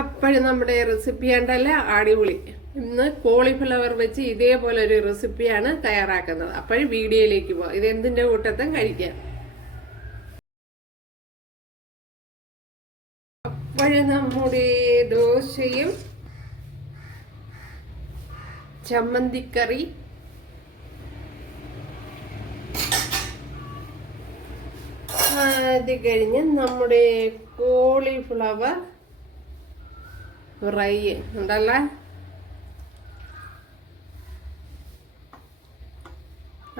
അപ്പോഴും നമ്മുടെ റെസിപ്പി ഉണ്ടല്ലേ അടിപൊളി. ഇന്ന് കോളിഫ്ലവർ വെച്ച് ഇതേപോലെ ഒരു റെസിപ്പിയാണ് തയ്യാറാക്കുന്നത്. അപ്പോഴും വീഡിയോയിലേക്ക് പോവാം. ഇത് എന്തിന്റെ കൂട്ടത്തും കഴിക്കാം. അപ്പോഴും നമ്മുടെ ദോശയും ചമ്മന്തിക്കറി, അത് കഴിഞ്ഞ് നമ്മുടെ കോളിഫ്ലവർ ഫ്രൈ ഉണ്ടല്ലേ,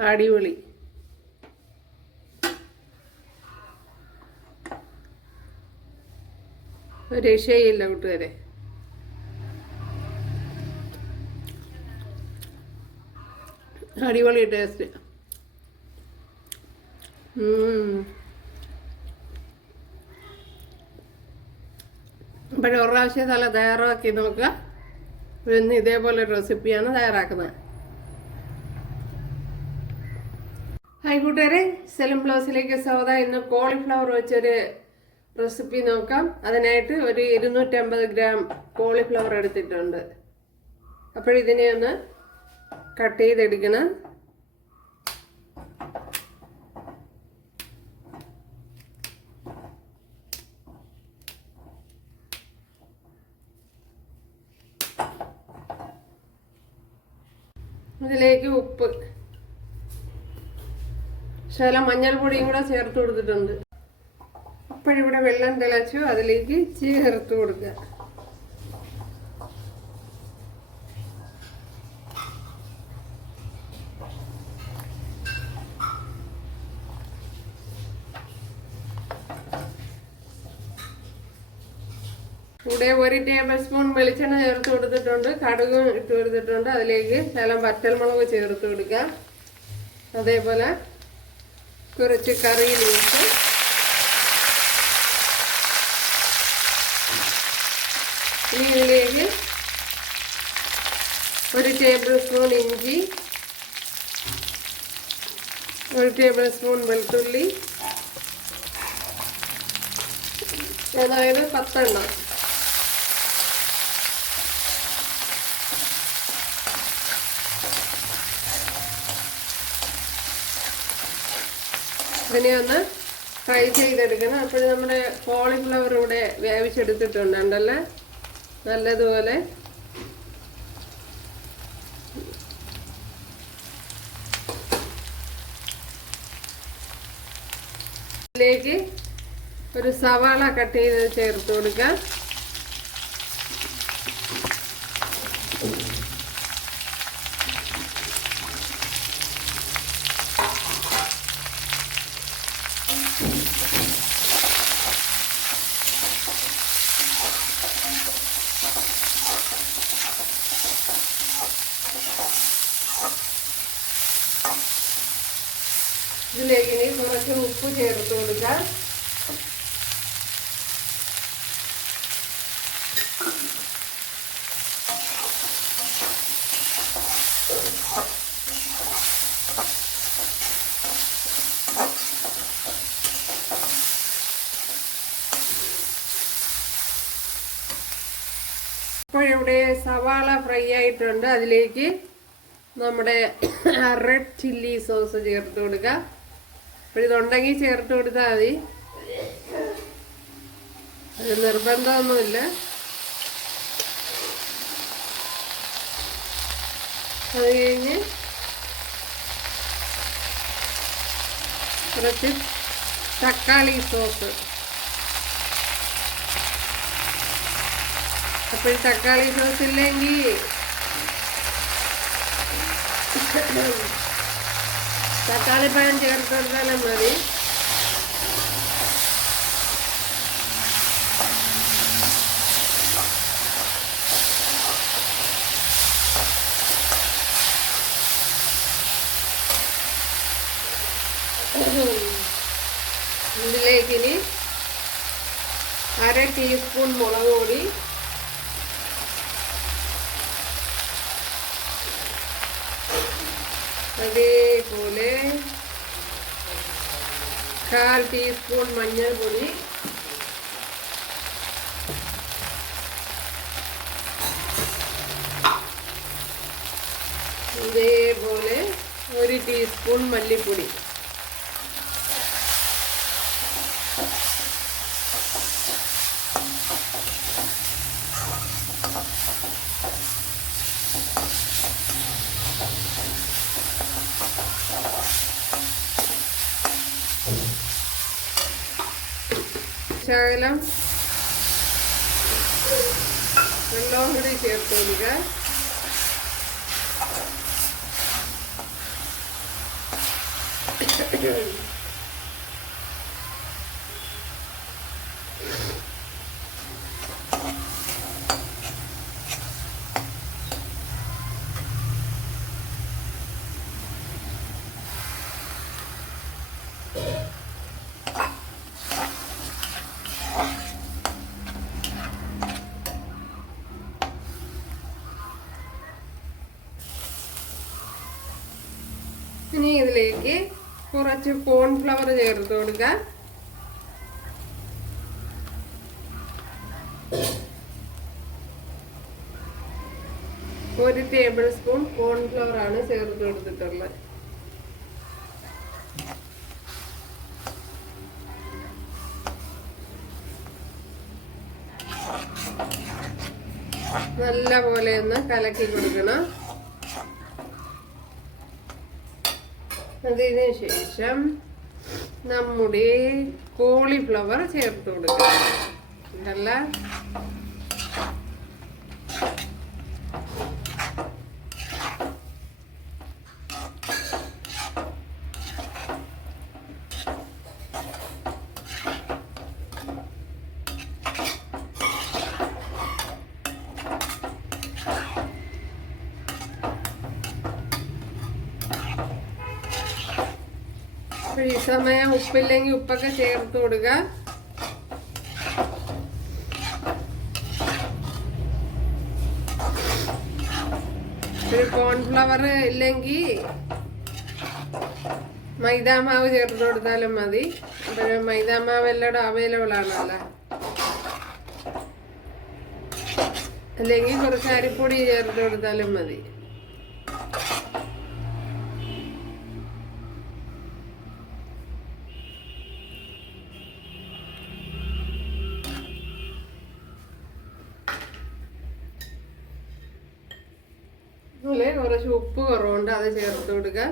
അടിപൊളി. ഒരു രക്ഷയില്ല കൂട്ടുകാരെ. അടിപൊളി ടേസ്റ്റ്. അപ്പോഴൊരു പ്രാവശ്യം തല തയ്യാറാക്കി നോക്കുക. ഇന്ന് ഇതേപോലെ റെസിപ്പിയാണ് തയ്യാറാക്കുന്നത്. ഹായ് കൂട്ടുകാരെ, സെലിം ബ്ലൗസിലേക്ക് സ്വാഗതം. ഇന്ന് കോളിഫ്ലവർ വെച്ചൊരു റെസിപ്പി നോക്കാം. അതിനായിട്ട് ഒരു 250 ഗ്രാം കോളിഫ്ലവർ എടുത്തിട്ടുണ്ട്. അപ്പോഴിതിനെ ഒന്ന് കട്ട് ചെയ്തെടുക്കണം. ഇതിലേക്ക് ഉപ്പ്, ശകലം മഞ്ഞൾപ്പൊടിയും കൂടെ ചേർത്ത് കൊടുത്തിട്ടുണ്ട്. അപ്പോഴിവിടെ വെള്ളം തിളച്ചു, അതിലേക്ക് ചേർത്ത് കൊടുക്കുക. ഇവിടെ 1 ടേബിൾ സ്പൂൺ വെളിച്ചെണ്ണ ചേർത്ത് കൊടുത്തിട്ടുണ്ട്. കടുകും ഇട്ട് കൊടുത്തിട്ടുണ്ട്. അതിലേക്ക് ശകലം വറ്റൽമുളക് ചേർത്ത് കൊടുക്കുക. അതേപോലെ കുറച്ച് കറി ലീവ്സ്, ഇനി ഇതിലേക്ക് 1 ടേബിൾ സ്പൂൺ ഇഞ്ചി, 1 ടേബിൾ സ്പൂൺ വെളുത്തുള്ളി, അതായത് 10 എണ്ണം. ഇതിനെ ഒന്ന് ഫ്രൈ ചെയ്തെടുക്കണം. അപ്പോൾ നമ്മുടെ കോളിഫ്ലവർ ഇവിടെ വേവിച്ചെടുത്തിട്ടുണ്ടല്ലേ നല്ലതുപോലെ. ഇതിലേക്ക് ഒരു സവാള കട്ട് ചെയ്ത് ചേർത്ത് കൊടുക്കാം. ഇതിലേക്ക് ഇനി കുറച്ച് ഉപ്പ് ചേർത്ത് കൊടുക്കാം. ഇപ്പോഴിവിടെ സവാള ഫ്രൈ ആയിട്ടുണ്ട്. അതിലേക്ക് നമ്മുടെ റെഡ് ചില്ലി സോസ് ചേർത്ത് കൊടുക്കുക. അപ്പോൾ ഇതുണ്ടെങ്കിൽ ചേർത്ത് കൊടുത്താൽ മതി, അത് നിർബന്ധമൊന്നുമില്ല. അത് കഴിഞ്ഞ് കുറച്ച് തക്കാളി സോസ്. അപ്പോൾ തക്കാളി സോസ് ഇല്ലെങ്കിൽ തക്കാളി പഴം ചേർത്ത് കൊടുത്താലും മതി. ഇതിലേക്കിനി 1/2 ടീസ്പൂൺ മുളക് പൊടി, അതേപോലെ 1/4 ടീസ്പൂൺ മഞ്ഞൾപ്പൊടി, 1 ടീസ്പൂൺ മല്ലിപ്പൊടി, ശകലം വെള്ളവും കൂടി ചേർത്ത് കൊടുക്കുക. ഇനി ഇതിലേക്ക് കുറച്ച് കോൺഫ്ലവർ ചേർത്ത് കൊടുക്കുക. ഒരു ടേബിൾ സ്പൂൺ കോൺഫ്ലവർ ആണ് ചേർത്ത് കൊടുത്തിട്ടുള്ളത്. നല്ല പോലെ ഒന്ന് കലക്കി കൊടുക്കണം. അതിന് ശേഷം നമ്മുടെ കോളിഫ്ലവർ ചേർത്ത് കൊടുക്കുക. ഇതല്ല ഈ സമയം ഉപ്പില്ലെങ്കിൽ ഉപ്പൊക്കെ ചേർത്ത് കൊടുക്കുക. ഒരു കോൺഫ്ലവർ ഇല്ലെങ്കിൽ മൈദാമാവ് ചേർത്ത് കൊടുത്താലും മതി. അപ്പോൾ മൈദാമാവ് എല്ലായിടും അവൈലബിൾ ആണല്ലോ. അല്ലെങ്കിൽ കുറച്ച് അരിപ്പൊടി ചേർത്ത് കൊടുത്താലും മതി. അതുപോലെ കുറച്ച് ഉപ്പ് കുറവുണ്ട്, അത് ചേർത്ത് കൊടുക്കുക.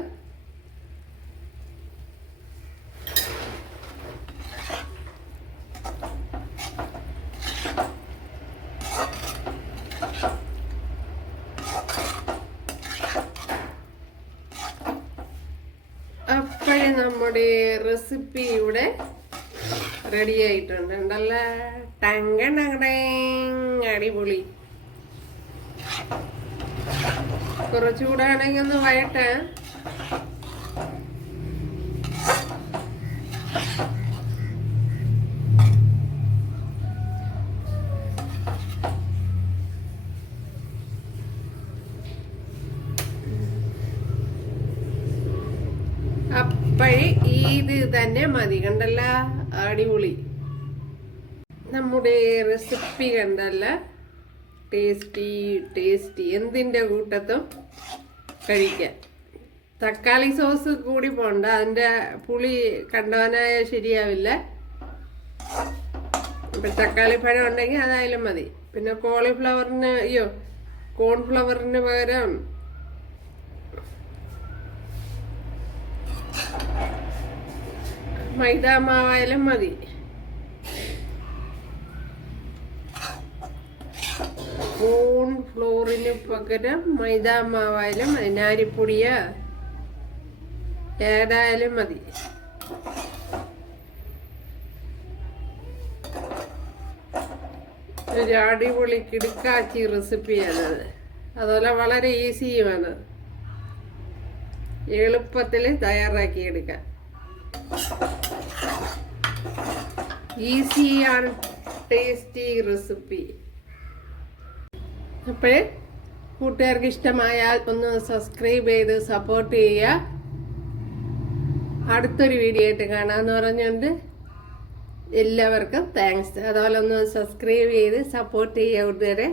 അപ്പോഴേ നമ്മുടെ റെസിപ്പി ഇവിടെ റെഡി ആയിട്ടുണ്ട്. ഉണ്ടല്ലോ, അടിപൊളി. കുറച്ചുകൂടെ ആണെങ്കിൽ ഒന്ന് വയട്ടെ. അപ്പോഴേ ഇത് തന്നെ മതി. കണ്ടല്ല, അടിപൊളി. നമ്മുടെ റെസിപ്പി കണ്ടല്ല, ടേസ്റ്റി. എന്തിൻ്റെ കൂട്ടത്തും കഴിക്കാം. തക്കാളി സോസ് കൂടി പോണ്ട, അതിൻ്റെ പുളി കണ്ടവനായ ശരിയാവില്ല. ഇപ്പം തക്കാളി പഴം ഉണ്ടെങ്കിൽ അതായാലും മതി. പിന്നെ കോൺഫ്ലവറിന് പകരം മൈദാമാവായാലും മതി. കോൺഫ്ലോറിന് പകരം മൈദാമാവായാലും അരിപ്പൊടിയോ ഏതായാലും മതി. ഒരു അടിപൊളി കിടുക്കാച്ചി റെസിപ്പിയാണത്. അതുപോലെ വളരെ ഈസിയുമാണ്, എളുപ്പത്തിൽ തയ്യാറാക്കിയെടുക്കാം. Easy and tasty recipe. അപ്പോൾ കൂട്ടുകാർക്ക് ഇഷ്ടമായാൽ ഒന്ന് സബ്സ്ക്രൈബ് ചെയ്ത് സപ്പോർട്ട് ചെയ്യുക. അടുത്തൊരു വീഡിയോ ആയിട്ട് കാണാമെന്ന് പറഞ്ഞുകൊണ്ട് എല്ലാവർക്കും താങ്ക്സ്. അതുപോലെ ഒന്ന് സബ്സ്ക്രൈബ് ചെയ്ത് സപ്പോർട്ട് ചെയ്യുക കൂട്ടുകാരെ.